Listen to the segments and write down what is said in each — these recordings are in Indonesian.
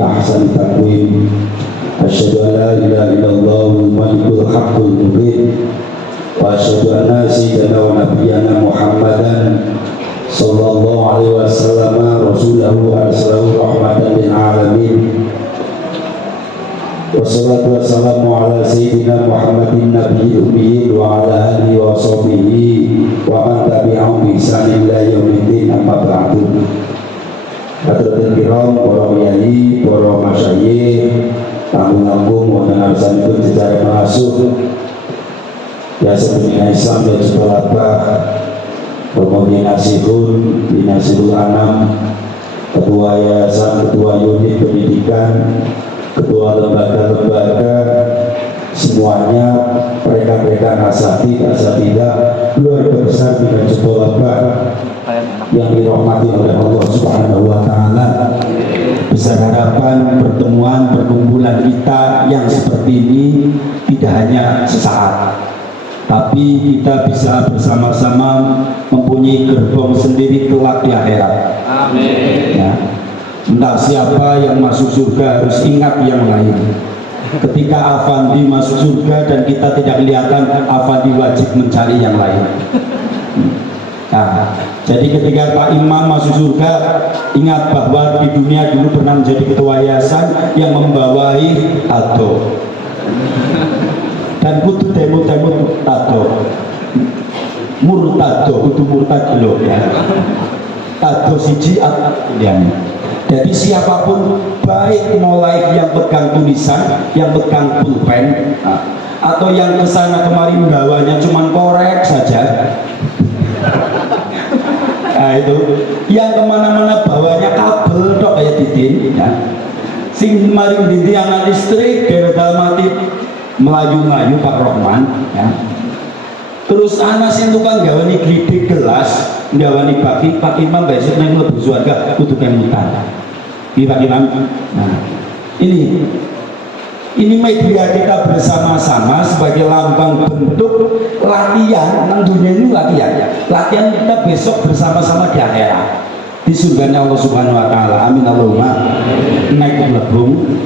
أحسن تقويم. أشهد أن لا إله إلا الله الملك الحق المبين، وأشهد أن سيدنا ونبينا محمدا صلى الله عليه وسلم رسوله أرسله رحمة للعالمين. Wassalatu wassalamu ala sayyidina Muhammadin nabiyil ummi wa ala alihi wa sahbihi wa man tabi'ahum bi ihsan ila yaumiddin, amma ba'du. Hadirin kiram, para kiai, para masyayikh, tamu-tamu mohon arsanipun secara pengasuh biasa punya Islam dan Sekolaba, Pemuda Nasihun, Binasihul Anam, Ketua Yayasan, Ketua Unit Pendidikan, Ketua lembaga-lembaga, semuanya mereka-mereka nasati tidak keluarga besar dengan Sekolaba yang dirahmati oleh Allah Subhanahu wa Ta'ala. Besar harapan pertemuan perkumpulan kita yang seperti ini tidak hanya sesaat, tapi kita bisa bersama-sama mempunyai gerbong sendiri kelak di akhirat. Amin. Ya. Entah siapa yang masuk surga harus ingat yang lain. Ketika Afandi masuk surga dan kita tidak kelihatan, Afandi wajib mencari yang lain. Nah, jadi ketika Pak Imam masuk surga, ingat bahwa di dunia dulu pernah menjadi ketua yayasan yang membawahi tato dan kudu demo-demo tato murtado, kudu murtad loh ya, tato siji atau. Jadi siapapun, baik mulai yang pegang tulisan, yang pegang pulpen, atau yang kesana kemari membawanya cuman korek saja, nah itu, yang kemana-mana bawanya kabel dok kayak titin, ya. Sing maring dindi anak listrik, dari dalam mati melayu-melayu Pak Rohman, ya. Terus anak sing tukang gawani glidik gelas, gawani baki, Pak Imam besok neng lebu suarga kudu kemutan. Iya Pak Imam. Nah, ini media kita bersama-sama sebagai lambang bentuk latihan nang dunia ini, latihan kita besok bersama-sama di akhirat di surganya Allah Subhanahu wa Ta'ala. Amin Allahumma. Naik lebung.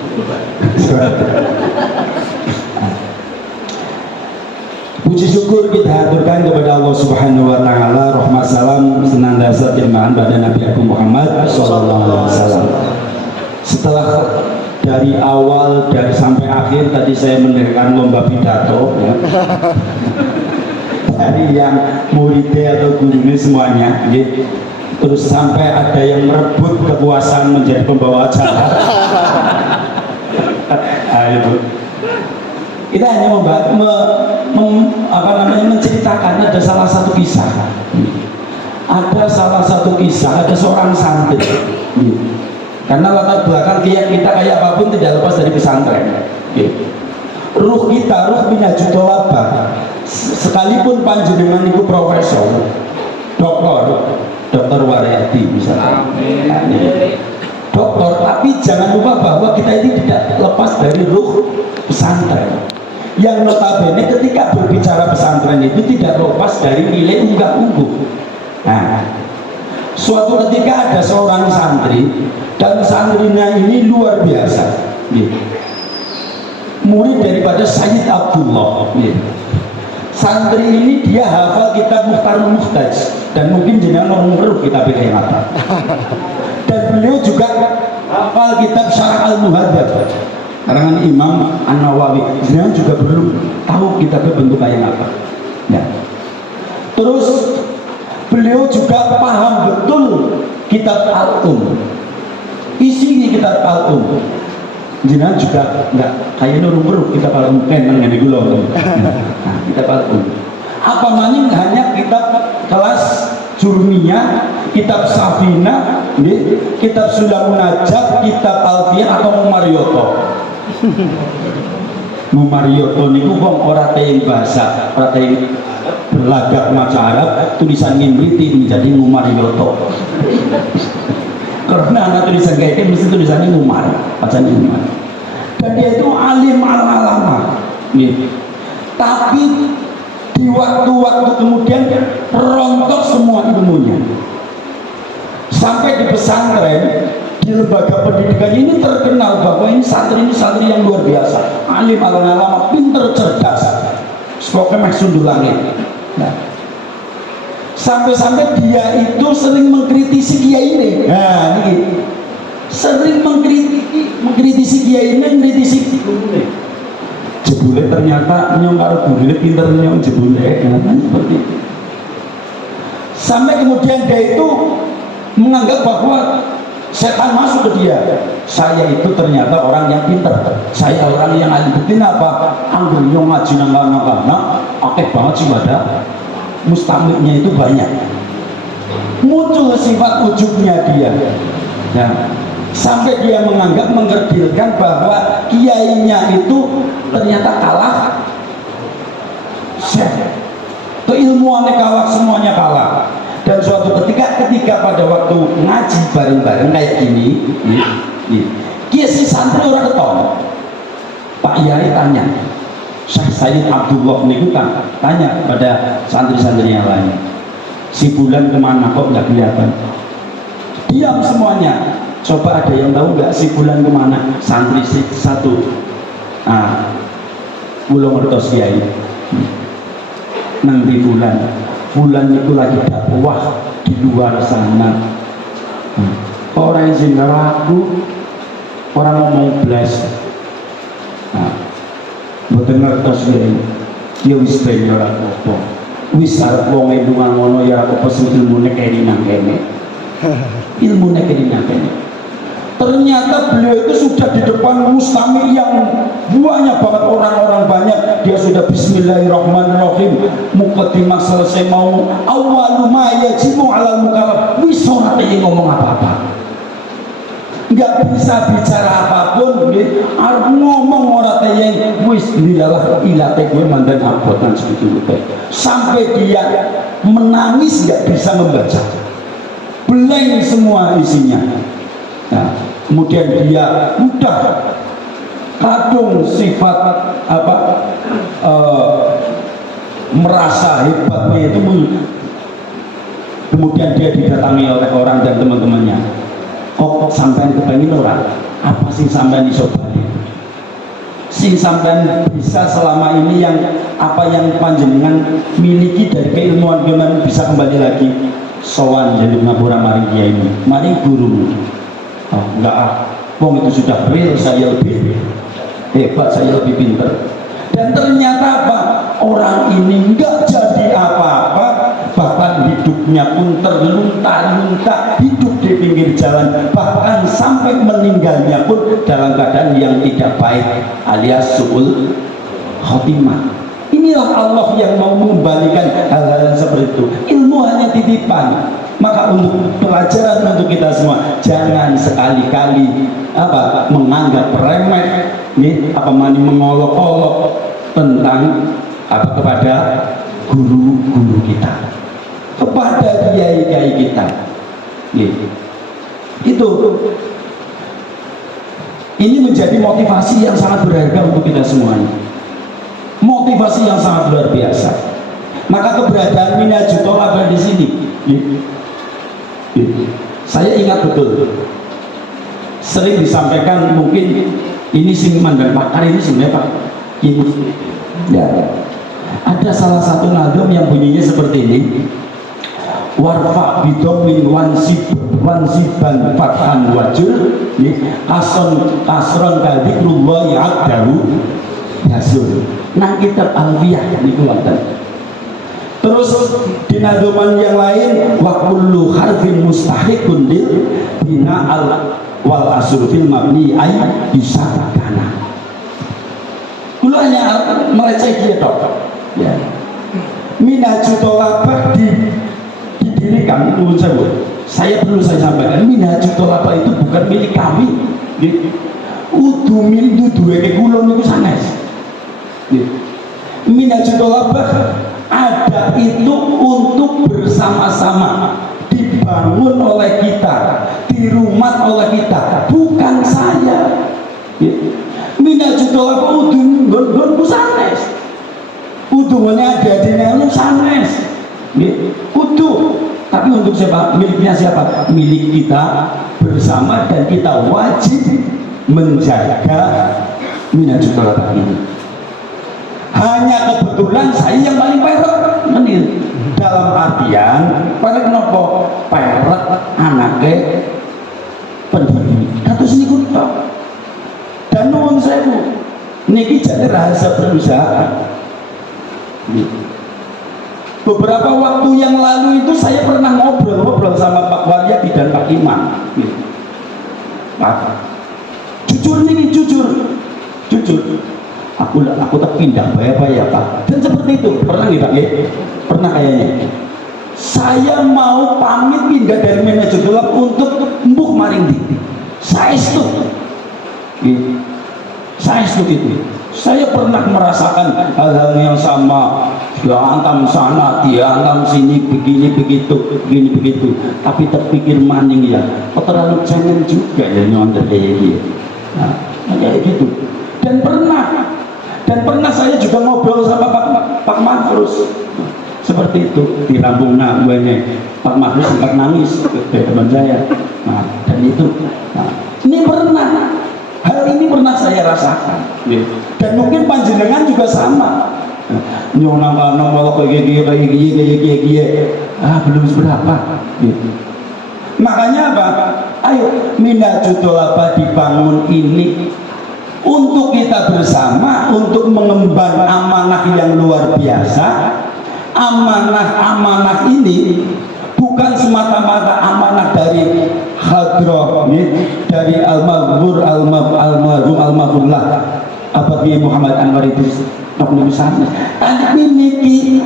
Puji syukur kita haturkan kepada Allah Subhanahu wa Ta'ala, rahmat salam senantiasa tercurahkan pada Nabi Agung Muhammad sallallahu alaihi wasallam. Setelah dari awal dari sampai akhir tadi saya mendirikan lomba pidato, ya. Dari yang muridnya atau gurunya semuanya, ya. Terus sampai ada yang merebut kekuasaan menjadi pembawa acara. Ayo. Kita hanya menceritakan ada salah satu kisah. Ada seorang santri. Karena latar belakang kita kayak apapun tidak lepas dari pesantren. Ruh kita, ruh minhajul thalabah. Sekalipun panjenengan itu profesor, dokter Waryati misalnya. Dokter, tapi jangan lupa bahwa kita ini tidak lepas dari ruh pesantren. Yang notabene ketika berbicara pesantren itu tidak lepas dari nilai unggah-ungguh. Nah, suatu ketika ada seorang santri dan santrinya ini luar biasa, murid daripada Sayyid Abdullah. Santri ini dia hafal kitab Muhtarul Muhtaj dan mungkin jenengan orang meruh kita pilih mata. Dan beliau juga hafal kitab Syarah Al-Muhadzab karangan Imam An-Nawawi. Jenengan juga belum tahu kitabnya bentuk kayak apa. Ya. Terus beliau juga paham betul kitab Al-Um. Isinya kitab Al-Um. Jenengan juga enggak kayak nurung-nurung kitab Al-Um kan ngene kula. Nah, kitab Al-Um. Apa maning hanya kitab kelas Jurmiyah, kitab Safina, kitab Sulamun Najab, kitab Alfiyah atau Mumarioto. Mumarioto niku wong ora teng bahasa, ora teng berlagak maca Arab, tulisan mimriti menjadi Mumarioto. Karena anak tulisan kayak ini mesti tulisannya Umar, bacaan Umar. Dan dia itu alim al-alama. Tapi di waktu-waktu kemudian rontok semua ilmunya. Sampai di pesantren di lembaga pendidikan ini terkenal bahwa ini santri yang luar biasa, alim alama, pinter, cerdas, pokoknya mek sundul langit. Nah, sampai-sampai dia itu sering mengkritisi kiai ini. Nah, ini sering mengkritisi kiai ini, mengkritisi gurune. Jebule ternyata nyong karo gurune pinter nyong jebule, seperti itu. Sampai kemudian dia itu menganggap bahwa setan masuk ke dia. Saya itu ternyata orang yang pinter, saya orang yang alim. Buktinya apa? Anggur nyong ngaji nang akeh banget sih pada mustamiknya itu banyak. Muncul sifat ujubnya dia. Ya. Sampai dia menganggap mengkerdilkan bahwa kiainya itu ternyata kalah. Keilmuannya kalah, semuanya kalah. Dan suatu ketika pada waktu ngaji bareng-bareng kayak gini, kia si santri orang keton. Pak Yai tanya, Syekh Sayyid Abdullah niku kan tanya pada santri-santri yang lain, si bulan kemana kok nggak kelihatan? Diam semuanya. Coba ada yang tahu nggak si bulan kemana? Santri satu. Ulo ngertos Kiai. Nanti bulan itu lagi dakwah di luar sana. Orang yang aku orang ngomong belas. Mboten ngertos Kiai. Ya wis ben ora apa. Wis arep wong e ngono ya apa sing ilmune kene nang kene. Ilmune kene nang kene. Ternyata beliau itu sudah di depan mustami yang banyak banget, orang-orang banyak. Dia sudah bismillahirrahmanirrahim, muqaddimah selesai, mau awwalu ma yajibu alal mukallaf. Wis ora pengen ngomong apa-apa, nggak bisa bicara apapun, arep ngomong ora teyeng. Wis dilalah ilate gue mandan abotan segitu teh. Sampai dia menangis nggak bisa membaca, blank semua isinya. Nah, kemudian dia udah kadung sifat merasa hebatnya itu kemudian dia didatangi oleh orang dan teman-temannya. Kok sampean kepengen orang? Apa sih sampean iso bali? Sing sampean bisa selama ini yang apa yang panjenengan miliki dari keilmuan keilmuan bisa kembali lagi sowan jadi ngapura mari kiai ini, mari guru. Oh, enggak wong itu sudah real, saya lebih hebat, saya lebih pinter. Dan ternyata apa? Orang ini enggak jadi apa-apa, bahkan hidupnya pun terlunta-lunta, hidup di pinggir jalan, bahkan sampai meninggalnya pun dalam keadaan yang tidak baik alias su'ul khotimah. Inilah Allah yang mau mengembalikan hal-hal seperti itu. Ilmu hanya titipan. Maka untuk pelajaran untuk kita semua, jangan sekali-kali menganggap remeh, mengolok-olok tentang kepada guru-guru kita, kepada kiai-kiai kita. Itu ini menjadi motivasi yang sangat berharga untuk kita semuanya. Motivasi yang sangat luar biasa. Maka keberadaan Minhajul Thalabah di sini, saya ingat betul, sering disampaikan, mungkin ini sing mandang pakar ini sebenarnya Pak Ibu. Ya, ada salah satu nadom yang bunyinya seperti ini. Warfa bidomin wansiban fathan wajul kasron kadikrullahi abdahu yasul. Nah kitab Alfiyah niku wonten. Terus di nadoman yang lain wa kullu harfin mustahiqun lil bina al wal asr fil mabni ay bisakana. Kula hanya meleceh dia tok. Ya. Minhajul Thalabah didirikan itu saya perlu saya sampaikan, Minhajul Thalabah itu bukan milik kami. Udu milik duweke kula niku sanes. Minhajul Thalabah ada itu untuk bersama-sama dibangun oleh kita, dirumah oleh kita, bukan saya. Minhajul Thalabah udun sanes, udunnya ada di nelu sanes, udu. Tapi untuk siapa? Miliknya siapa? Milik kita bersama dan kita wajib menjaga Minatul Thalabah ini. Hanya kebetulan saya yang paling perek menil dalam artian perek nopo perek anaknya pendiri kados niku tok. Dan nuwun sewu niki jadi rahasia perusahaan. Beberapa waktu yang lalu itu saya pernah ngobrol sama Pak Walyadi dan Pak Imam. Pak, jujur nih, jujur. Aku tak pindah apa ya Pak. Dan seperti itu pernah nih Pak ya? Pernah kayaknya. Saya mau pamit pindah dari manajemen untuk mbuh maring di. Saya itu. Saya pernah merasakan hal-hal yang sama. Dia antam sana, dia antam sini, begini begitu. Tapi terpikir maning ya, kok terlalu jangan juga ya nyontek kayak gitu. Nah, kayak gitu. Dan pernah saya juga ngobrol sama Pak Mahrus seperti itu di Rambungna gue Pak Mahrus sempat nangis teman saya. Nah, dan itu, ini hal ini pernah saya rasakan. Dan mungkin panjenengan juga sama. Nyonang kalau kayak gini, belum seberapa. Makanya apa? Ayo Minatul Thalabah dibangun ini untuk kita bersama, untuk mengemban amanah yang luar biasa. Amanah ini bukan semata-mata amanah dari hadrah, dari almarhum Abdi Muhammad Anwar Idris Nusantara. Tapi niki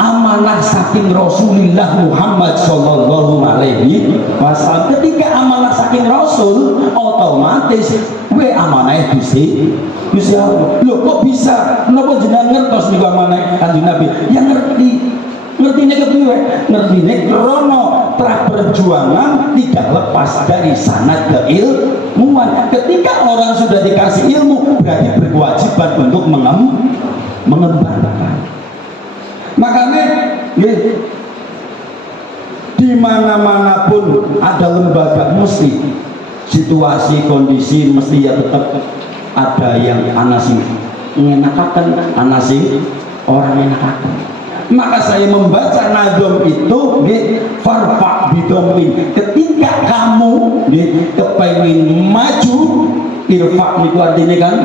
amanah saking Rasulullah Muhammad Sallallahu Alaihi Wasallam. Ketika amanah saking Rasul, otomatis we amanah Gusti Allah. Loh kok bisa? Kenapa jenengan ngertos niku amanah Kanjeng Nabi? Ya ngertine kepiye? Ngertine krono tra perjuangan tidak lepas dari sanad keilmuan. Ketika orang sudah dikasih ilmu, berarti berkewajiban untuk mengembangkan. Makanya di mana-mana pun ada lembaga, mesti situasi kondisi mesti ya tetap ada yang anasi mengenakan, anasi orang enakan. Maka saya membaca nadom itu farfa bidomin. Ketika kamu kepengen maju, irfa itu artinya kan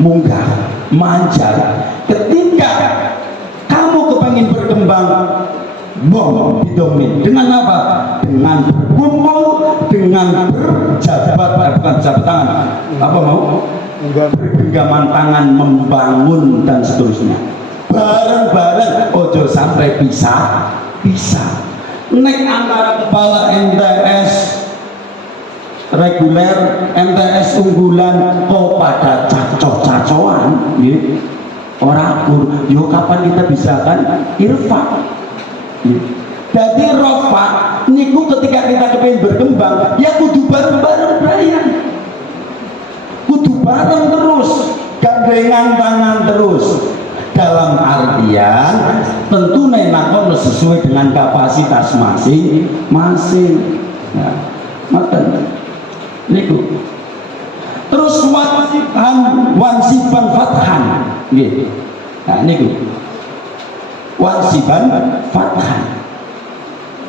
munggah, manjat. Ketika kamu kepengen berkembang, bom bidomin. Dengan apa? Dengan berkumpul, dengan berjabat, bukan jabat tangan. Apa mau? Bergenggaman tangan, membangun dan seterusnya. Bareng-bareng, ojo sampai bisa nek antara kepala MTS reguler, MTS unggulan kok pada cacoh-cacohan orang akur, yo kapan kita bisa kan irfa. Jadi rofa niku ketika kita kepengen berkembang ya kudu bareng-bareng Brian, kudu bareng terus, gandengan tangan terus. Dalam artian tentu nenakon sesuai dengan kapasitas masing-masing. Nah, maten niku. Terus wansiban fathan, nggih. Nah niku. Wansiban fathan.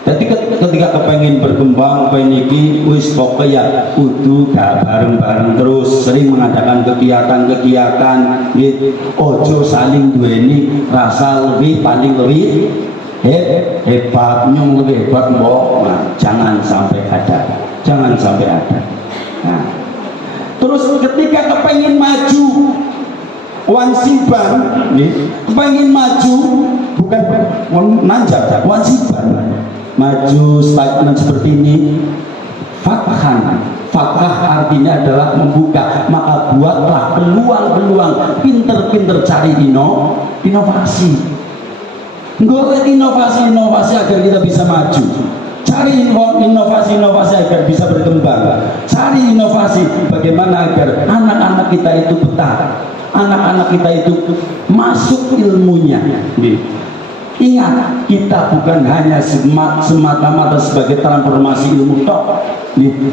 Jadi ketika kepengen berkembang, pengen iki wis pokoke ya kudu bareng-bareng terus, sering mengadakan kegiatan-kegiatan nggih. Ojo saling duweni rasa paling lebih hebat, nyung lebih hebat mbok. Nah, jangan sampai ada. Nah, terus ketika kepengen maju wansiban nggih, kepengen maju bukan nanjak, wansiban. Maju statement seperti ini, fathah artinya adalah membuka. Maka buatlah peluang-peluang, pinter-pinter cari inovasi, golek inovasi agar kita bisa maju, cari inovasi agar bisa berkembang, cari inovasi bagaimana agar anak-anak kita itu betah, anak-anak kita itu masuk ilmunya. Ingat, kita bukan hanya semata-mata sebagai transformasi ilmu tok,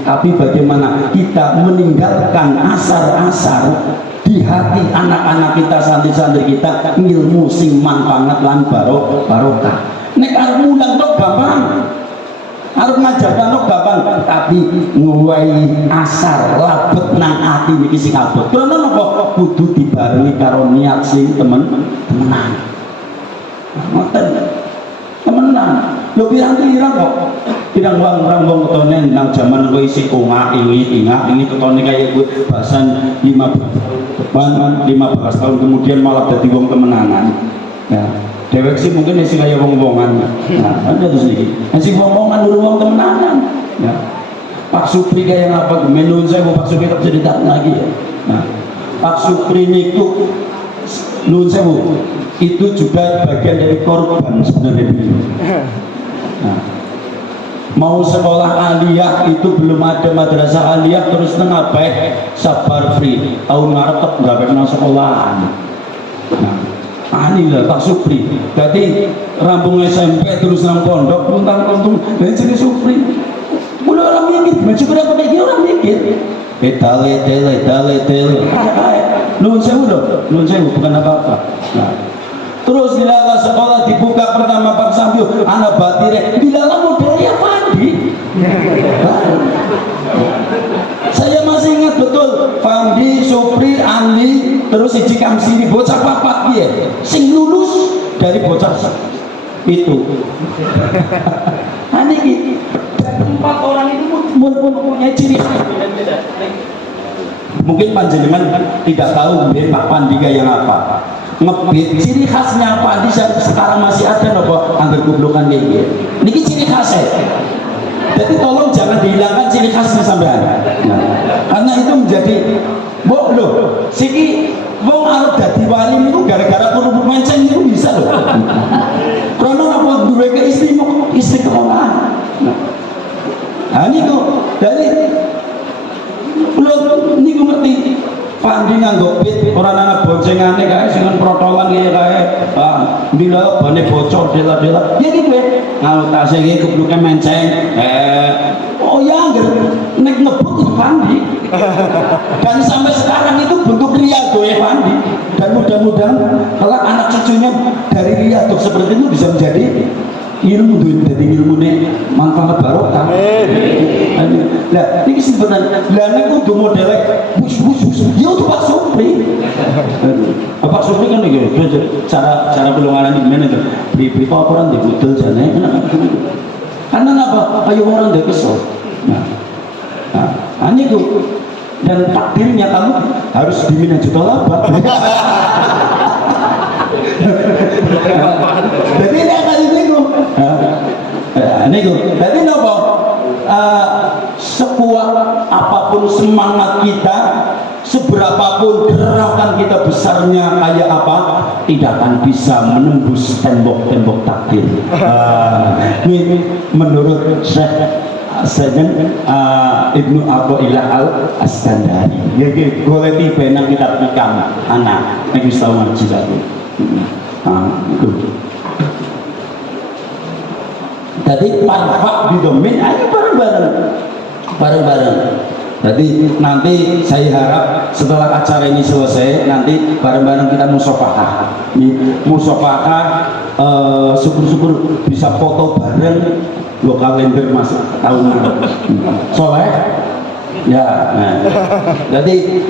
tapi bagaimana kita meninggalkan asar-asar di hati anak-anak kita, santri-santri kita, ilmu sing manfaat lan barokah. Nek arep mulang tok gampang, arep ngajarkan tok gampang, tapi nguwai asar labet nang ati niki sing abot. Karena napa kudu dibarengi karo niat sing temenan. Ngoten temenan lho, pirang-pirang kok pirang-pirang wong ketone nang jaman kowe isi ingat ini ketone kaya kowe bahasan 15 tahun kemudian malah dadi wong temenanan ya. Dewek sih mungkin isi kaya wong-wongan nah ada terus iki isi wong-wongan dulu wong temenanan ya. Pak Supri kaya ngapa menun saya Pak Supri tak cerita lagi ya. Nah Pak Supri niku nun sewu itu juga bagian dari korban sebenarnya. Nah, mau sekolah aliyah itu belum ada madrasah aliyah terus ngapain sabar free tahun ngarep tak nggak pernah sekolahan. Nah, ini lah Pak Supri. Jadi rampung SMP terus nang pondok puntang-puntung dan jenis Supri. Mulai orang mikir, macam berapa lagi orang mikir. Tele. Nun sewu loh, nun sewu bukan apa-apa. Nah, terus bila sekolah dibuka pertama Pak Sambil, anak batire, bila modelnya Fandi. Saya masih ingat betul, Fandi, Supri, Andi, terus Iji Kamsini, bocah papat dia, sing lulus dari bocah itu. Aneh gitu. Empat orang itu mempunyai ciri khas beda-beda. Mungkin panjenengan tidak tahu Pak Pandi yang apa ngebit ciri khasnya Pak Pandi sekarang masih ada nopo angger kublokan kayak gitu. Niki ciri khasnya. Jadi tolong jangan dihilangkan ciri khasnya sampean. Nah, karena itu menjadi mbok lho, siki wong arep dadi wali niku gara-gara kudu menceng niku bisa lho. Karena apa duwe keistimewa. Nah niku dari belum niku ngerti Fandi nganggo pit orang anak boncengane kae sing protolan kae bila bane bocor dela-dela ya gitu ngalut tase iki kebluke menceng oh ya angger nek ngebut itu Fandi dan sampai sekarang itu bentuk riado ya Fandi dan mudah-mudahan kalau anak cucunya dari riado seperti itu bisa menjadi ilmu dari ilmu nih manfaat barokah. Lah ini sebenarnya lah nek kudu modele bus ya tuh Pak Supri. Pak Supri kan iki cara pelungaran gimana tuh? Beri paparan di budel jane karena apa? Ayo orang dia kesel. Nah, itu dan takdirnya kamu harus diminta juta laba. Jadi ini akan niku. Jadi nopo sekuat apapun semangat kita, seberapapun gerakan kita besarnya kayak apa, tidak akan bisa menembus tembok-tembok takdir. Ini menurut Syekh Ibnu Athaillah Al-Askandari. Jadi boleh tiba nang kitab nikam anak nek wis tau ngaji lagi. Itu. Jadi parfak didomin ayo bareng-bareng. Jadi nanti saya harap setelah acara ini selesai nanti bareng-bareng kita musafahah. Syukur-syukur bisa foto bareng lo kalender masuk tahun soleh ya. Nah, jadi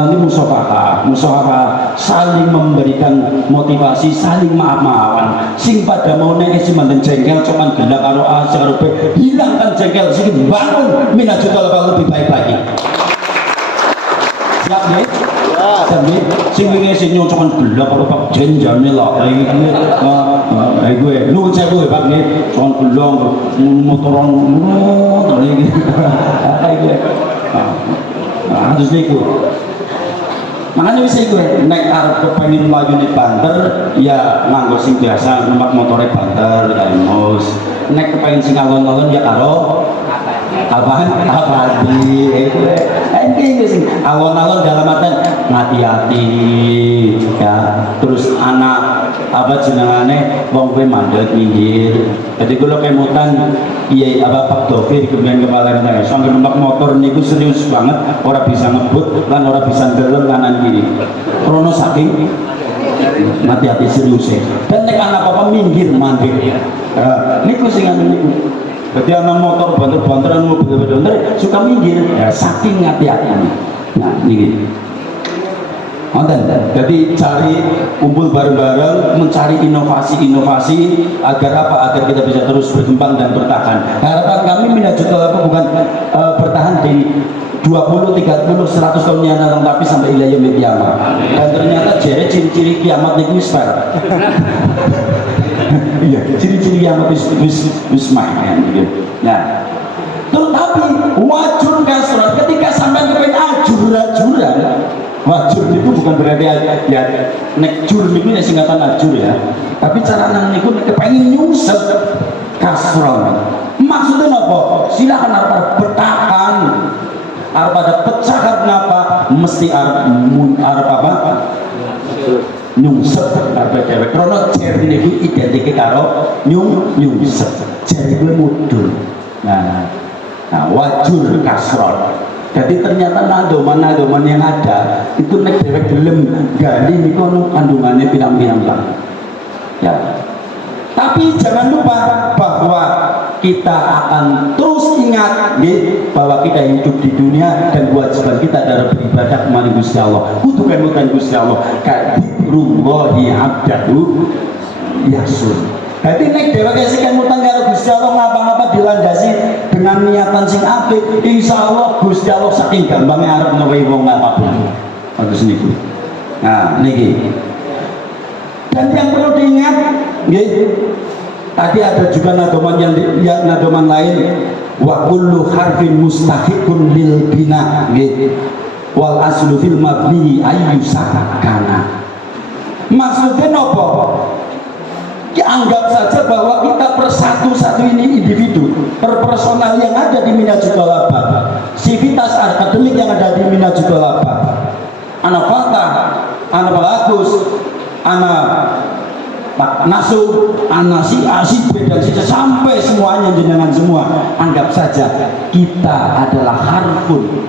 nanti musafahah saling memberikan motivasi, saling maaf-maafan. Sing pada mau nek sing manten jengkel cuman gelak karo A karo B, hilangkan jengkel sing bangun minajutal lebih baik lagi. Siap nih? Sambil sing wingi sing nyocokan gelak karo Pak Jenjane lah iki gue nuwun sewu Pak nggih cuman gelong motoran ngono iki gue harus niku. Makanya wis iku nek arep kepengin mlayu ning banter ya nganggo sing biasa numpak motore banter kae mus. Nek kepengin sing alon-alon ya karo apaan? Abadi. ini sih alon-alon dalam artian hati-hati ya. Terus anak apa jenengane wong kowe mandek minggir. Jadi kula kemutan iya apa Pak Dovir kemudian kepala saya sambil numpak motor niku serius banget, ora bisa ngebut lan ora bisa ndeleng kanan kiri. Krono saking hati-hati serius ya. Dan nek anak apa minggir mandek. Niku sing anu niku. Jadi anak motor banter-banteran mobil-mobil suka minggir ya, saking hati-hatinya. Nah ini jadi cari kumpul bareng-bareng, mencari inovasi-inovasi agar apa? Agar kita bisa terus berkembang dan bertahan. Harapan kami Minhajul Talabah bukan bertahan di 20, 30, 100 tahun yang datang, tapi sampai ila yaumil qiyamah. Dan ternyata jere ciri-ciri kiamat niku wis iya, ciri-ciri kiamat wis main gitu. Nah, tetapi wajur kasrat ketika sampai kepen ajur-ajuran. Wajur itu bukan berarti ya nek jur niku ya singkatan ajur ya. Tapi cara nang niku nek kepengin nyungsep kasron. Maksudnya apa? Silakan arep bertahan. Arep ada pecah kenapa? Mesti arep apa? Nyungsep arep dewek. Krono jer niku identike karo nyungsep. Jer iku mudhun. Nah, wajur kasron. Jadi ternyata nadoman-nadoman yang ada itu nek dewek gelem gali niku ono kandungannya pirang-pirang banget. Ya. Tapi jangan lupa bahwa kita akan terus ingat bahwa kita hidup di dunia dan kewajiban kita adalah beribadah kepada Gusti Allah. Kudu kemutan Gusti Allah kadikrullahi abdahu yasun. Jadi nek dheweke sing kemutan karo Gusti Allah ngapa-ngapa dilandasi dengan niatan sing apik, insyaallah Gusti Allah saking gampangnya arep newehi wong apapun. Terus niku. Nah, niki. Dan yang perlu diingat, nggih, tadi ada juga nadoman yang nadoman lain, wa kullu harfin mustahiqun lil bina, nggih. Wal aslu fil mabni ayyusakana. Maksudnya nopo? Ya, anggap saja bahwa kita persatu-satu ini individu personal yang ada di Minhajul Talabah, sivitas akademik yang ada di Minhajul Talabah, anak Fatah, anak Bagus, anak Pak Nasu, anak si Asib dan si sampai semuanya jenengan semua, anggap saja kita adalah harfun.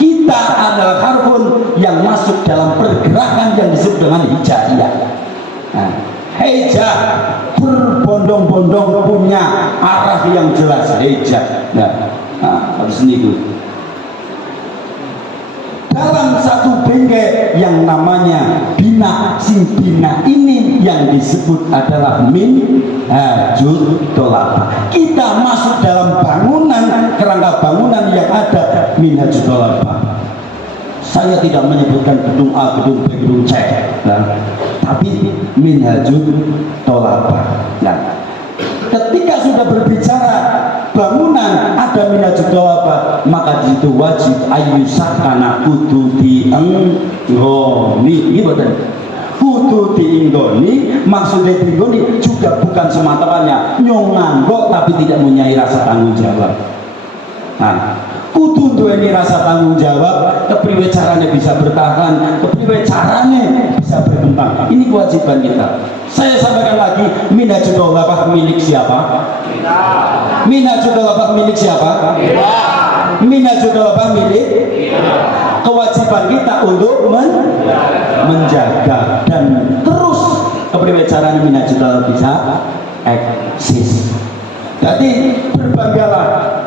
Kita adalah harfun yang masuk dalam pergerakan yang disebut dengan hijaiyah. Nah, hijab berbondong-bondong punya arah yang jelas hijab. Nah, harus itu dalam satu bingkai yang namanya bina. Sing bina ini yang disebut adalah Minhajul Talabah. Kita masuk dalam bangunan, kerangka bangunan yang ada Minhajul Talabah. Saya tidak menyebutkan gedung A, gedung B, gedung C, nah, tapi Minhajul Talabah. Nah, ketika sudah berbicara bangunan ada Minhajul Talabah, maka di situ wajib ayyusakana kudu dienggoni. Ini betul. Kudu dienggoni, maksudnya dienggoni juga bukan semata-mata nyonganggo tapi tidak mempunyai rasa tanggung jawab. Nah, kudu duweni rasa tanggung jawab, kepriwe caranya bisa bertahan, kepriwe caranya bisa berkembang. Ini kewajiban kita. Saya sampaikan lagi, Minhajul Talabah milik siapa? Minhajul Talabah milik siapa? Minhajul Talabah milik? Kewajiban kita untuk menjaga dan terus kepriwe caranya Minhajul Talabah bisa eksis. Jadi berbanggalah.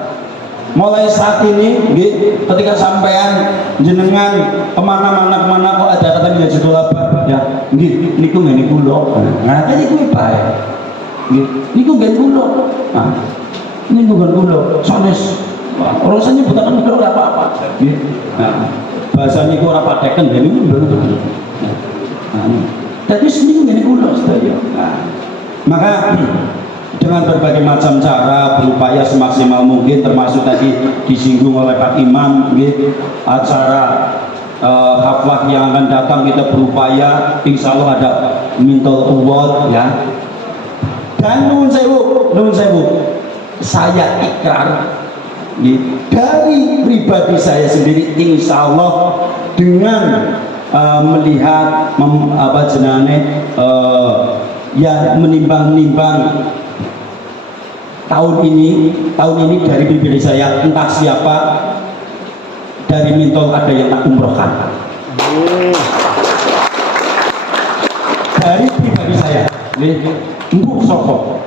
Mulai saat ini, ketika sampean jenengan kemana-mana kok ada kata Minhajul Talabah, ya, niku ngene kula. Nah, tadi kuwi bae. Niku ngene kula. Nah, niku ngene kula. Sanes. Rasane bukan ora apa-apa. Nah, bahasa niku ora pateken niku niku. Nah, tapi niku ngene kula sedaya. Nah, maka dengan berbagai macam cara berupaya semaksimal mungkin, termasuk tadi disinggung oleh Pak Imam, acara haflah yang akan datang kita berupaya, insya Allah ada mintul award ya. Dan nun sewu, saya ikrar Dari pribadi saya sendiri, insya Allah dengan melihat ya menimbang-nimbang tahun ini dari pribadi saya, entah siapa dari Mintol ada yang tak umrohkan. Dari pribadi saya, Mbuk Soko.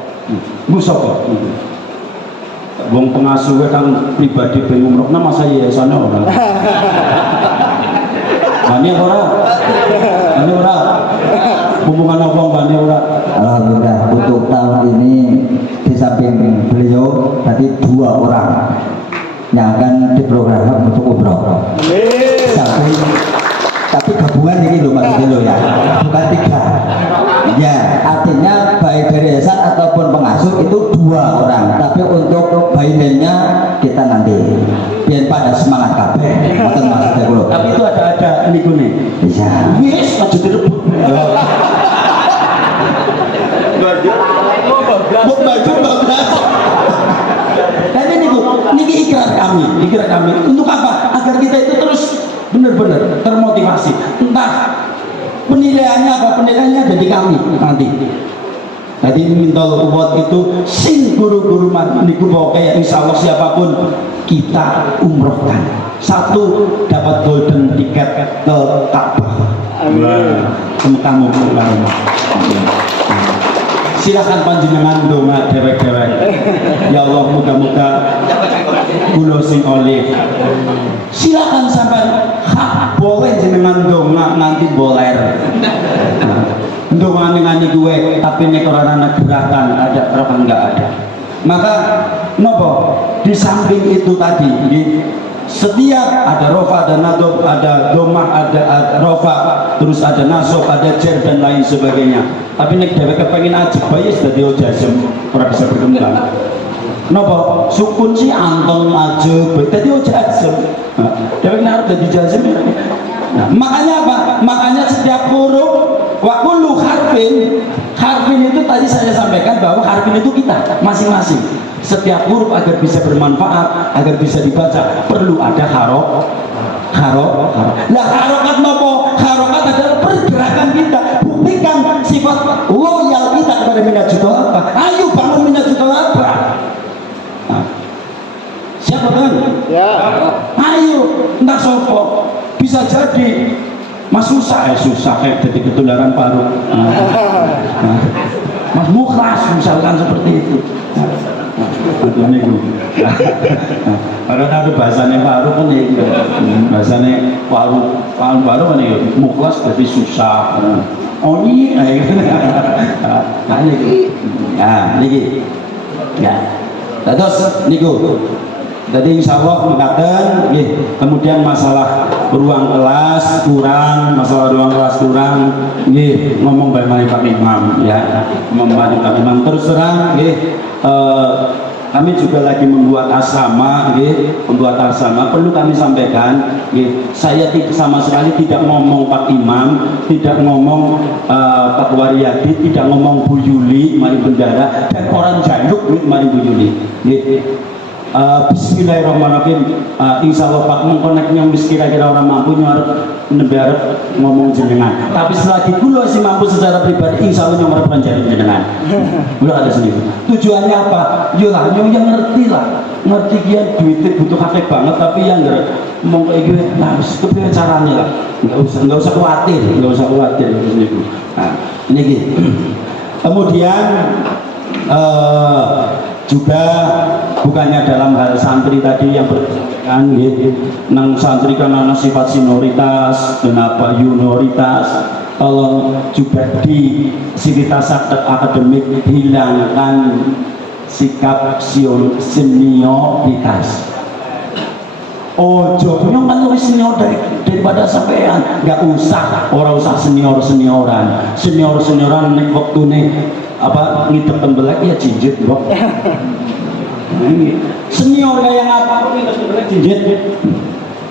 Wong pengasuhnya kan pribadi pengen umroh, nama saya sana orang. Bani ora, hubungan apa bani ora? Alhamdulillah untuk tahun ini di samping beliau tadi 2 orang yang akan diprogram untuk umroh. Samping, tapi gabungan ini loh maksudnya loh ya, bukan 3. Ya, artinya baik dari yayasan ataupun pengasuh itu 2 orang. Tapi untuk bayinya kita nanti biar pada semangat kabeh. Tapi itu ada niku nih. Bisa. Wis aja direbut. Baju bablas. Tapi niki ikrar kami. Untuk apa? Agar kita itu terus benar-benar termotivasi. Entah penilaiannya apa, penilaiannya dari kami nanti. Jadi Mintol Award itu sing guru-guru niku kayak insya Allah siapapun kita umrohkan. 1 dapat golden tiket ke Ka'bah. Amin. Kamu silakan panjenengan donga dewek-dewek. Ya Allah, muga-muga kula sing oleh. Silakan sampai boleh jenengan donga nanti boler. Donga dengan gue, tapi nek ora ana gerakan, ada apa enggak ada. Maka nopo di samping itu tadi, setiap ada rofa, ada nadob, ada domah, ada rofa, terus ada nasab, ada jer dan lain sebagainya. Tapi nek dheweke pengen ajib bae dadi ojasem, ora bisa berkembang. Napa sukun si antong ajib dadi ojasem. Dheweke nek dadi jasem. Nah, makanya apa? Makanya setiap huruf wa kullu harfin itu tadi saya sampaikan bahwa harfin itu kita masing-masing. Setiap huruf agar bisa bermanfaat, agar bisa dibaca perlu ada harok. Nah, harokat nopo? Harokat adalah pergerakan kita. Buktikan sifat loyal kita kepada minat juta apa. Ayo bangun minat juta apa. Nah, siapa kan? Ya. Ayo, entah sopo. Bisa jadi Mas susah kayak jadi ketularan paru. Mas Mukhlas misalkan seperti itu. Kalau ada bahasanya baru kan ya, bahasanya paru baru kan ya, Mukhlas jadi susah. Oh iya, nah ini, ya, terus niku. Jadi insya Allah mengatakan, kemudian masalah ruang kelas kurang, ngomong baik-baik Pak Imam, ya, ngomong Pak Imam. Terus terang, kami juga lagi membuat asrama, perlu kami sampaikan, saya sama sekali tidak ngomong Pak Imam, tidak ngomong Pak Waryadi, tidak ngomong Bu Yuli, mari bendara, dan orang Jayuk, mari Bu Yuli. Bismillahirrahmanirrahim. Insya Allah Pak mengkoneknya kira-kira orang mampu nebar ngomong jenengan. Tapi selagi kula si mampu secara pribadi, insya Allah nomor penjari jenengan. Kula ada sendiri. Tujuannya apa? Yolah, yang ngerti lah. Ngerti kian duitnya butuh kakek banget, tapi yang ngomong kayak gini, nah kepikiran caranya lah. Nggak usah khawatir. Nah, ini gitu. Kemudian juga bukannya dalam hal santri tadi yang berkaitan nang santri kan ada sifat senioritas, kenapa junioritas, tolong juga di sivitas akademik hilangkan sikap senioritas. Ojo punya kan lebih senior daripada sampean, nggak usah, orang usah senioran nih waktu nih apa ngidep tembelak ya jinjit bro. Senior kayak apa ngidep tembelak jinjit.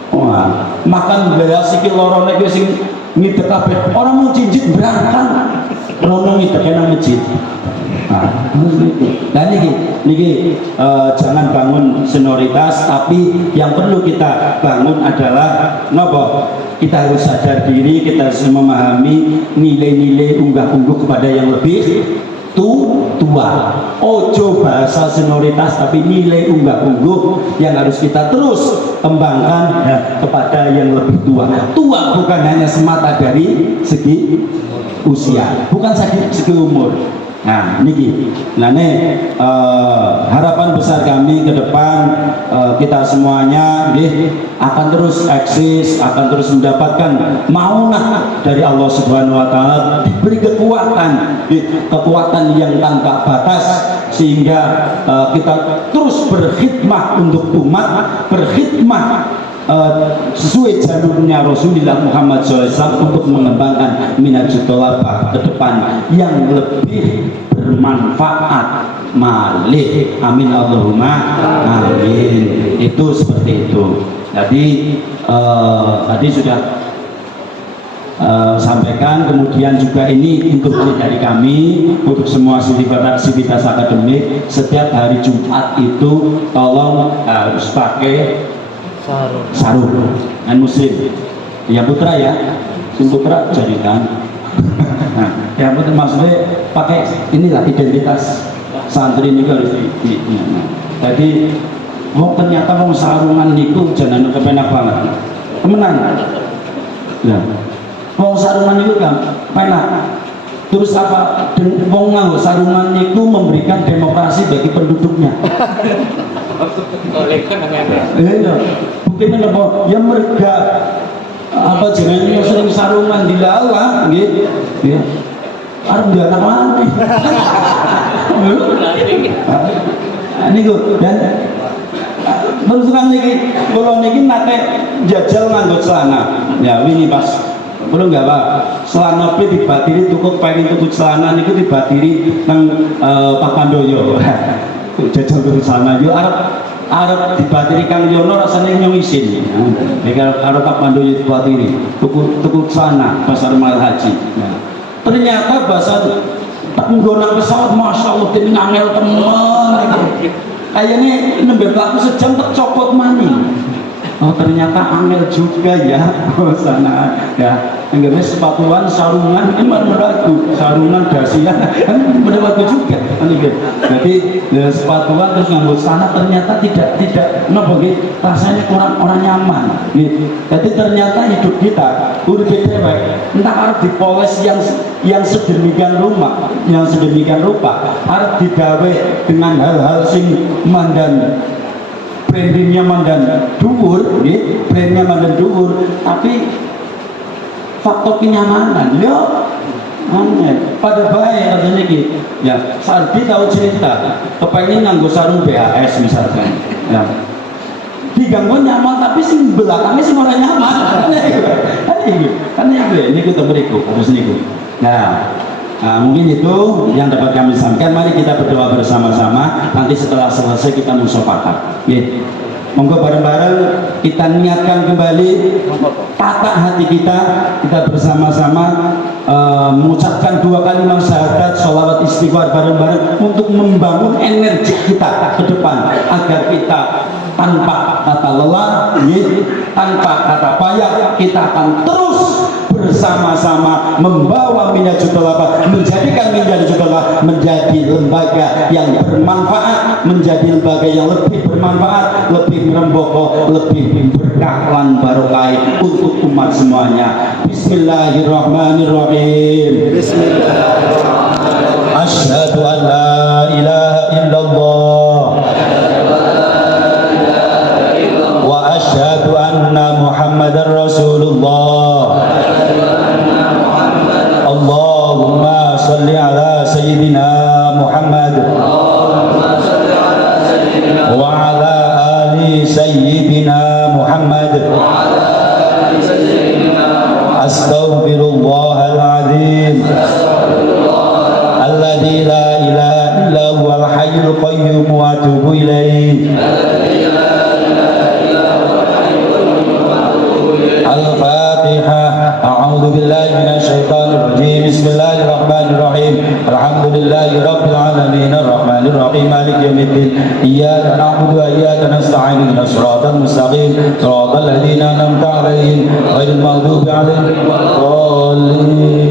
Wah, makan belas sikil lorone gue sing ngidep kabeh. Orang mau jinjit berangkat. Rono ngidep nang masjid. Nah niki jangan bangun senioritas, tapi yang perlu kita bangun adalah nopo. Kita harus sadar diri, kita harus memahami nilai-nilai unggah-ungguh kepada yang lebih tua. Ojo bahasa senioritas, tapi nilai unggah-ungguh yang harus kita terus kembangkan kepada yang lebih tua. Tua bukan hanya semata dari segi usia, bukan segi umur. Nah, niki. Nah, harapan besar kami ke depan, kita semuanya akan terus eksis, akan terus mendapatkan maunah dari Allah Subhanahu wa taala, diberi kekuatan yang tanpa batas, sehingga kita terus berkhidmah untuk umat, berkhidmah sesuai jalurnya Rasulullah Muhammad SAW untuk mengembangkan minhajut thalabah ke depan yang lebih bermanfaat malih. Amin Allahumma amin. Itu seperti itu. Jadi tadi sudah sampaikan, kemudian juga ini untuk dari kami, untuk semua sivitas akademik, setiap hari Jumat itu tolong harus pakai sarung dan muslim ya putra ya, putra jadikan ya putra, maksudnya pakai inilah identitas santri ini harus jadi ternyata mau sarungan itu jangan kepenak banget temenan ya, mau sarungan itu kan penak. Terus apa? Wong nganggo sarungan itu memberikan demokrasi bagi penduduknya. Iya, buktinya apa? Ya mereka apa jenenge sering sarungan di lawa, gitu. Ya. Arep dia anak mana? Ini kok dan terus kan niki, kalau niki nate jajal nganggo celana. Ya ini pas. Belum nggak pak, selana P dibatiri tuku pengen tuku celana niku dibatiri nang Pak Pandoyo. Jajal tuku celana yo arep dibatiri Kang Yono rasanya nyong isin. Ya karo Pak Pandoyo dibatiri tuku celana pasar Mal Haji. Nah, ternyata bahasa penggunaan pesawat masya Allah ini ngangel temen. Kayaknya nembe aku sejam tercopot mani. Oh ternyata angel juga ya, sana ya. Enggaknya sepatuan, sarungan, ini meragu, sarungan, dasian, kan meragu juga. Jadi sepatuan terus nganggo sana ternyata tidak, rasanya kurang orang nyaman. Jadi ternyata hidup kita udah beda, entah harus dipoles yang sedemikian rupa, harus digawe dengan hal-hal sing mandan. Brandingnya mandan dhuwur, brandnya mandan dhuwur, tapi faktor kenyamanan, pada baik katanya gitu. Ya, Sardi tahu cerita, kepengen nganggo sarung BHS misalkan, ya. Diganggu nyaman, tapi sing belakangnya sing ora nyaman, kan ini kita beriku, terus niku. Nah, mungkin itu yang dapat kami sampaikan. Mari kita berdoa bersama-sama. Nanti setelah selesai kita musafakat. Monggo bareng-bareng kita niatkan kembali, tata hati kita bersama-sama mengucapkan 2 kalimat syahadat, sholawat istighfar bareng-bareng untuk membangun energi kita ke depan agar kita tanpa kata lelah, tanpa kata payah, kita akan terus bersama-sama membawa minhajut thalabah, menjadikan minhajut thalabah menjadi lembaga yang bermanfaat, menjadi lembaga yang lebih bermanfaat, lebih meremboko, lebih berkah lan barokah untuk umat semuanya. Bismillahirrahmanirrahim. Bismillahirrahmanirrahim. Asyhadu an la ilaha illallah wa asyhadu anna Muhammadar Rasulullah. Allahumma salli ala sayyidina Muhammad wa ala ali sayyidina Muhammad. Astaghfirullahal azim alladzi la ilaha illa huwal hayyul qayyum wa atubu ilaih. Al-Fatihah. A'udzu billahi minasy syaithanir rajim. Bismillahirrahmanirrahim. Alhamdulillahirabbil alamin arrahmanir rahim maliki yaumiddin. Iyyaka na'budu wa iyyaka nasta'in ihdinas siratal mustaqim siratal ladzina an'amta 'alaihim ghairil maghdubi 'alaihim waladdallin.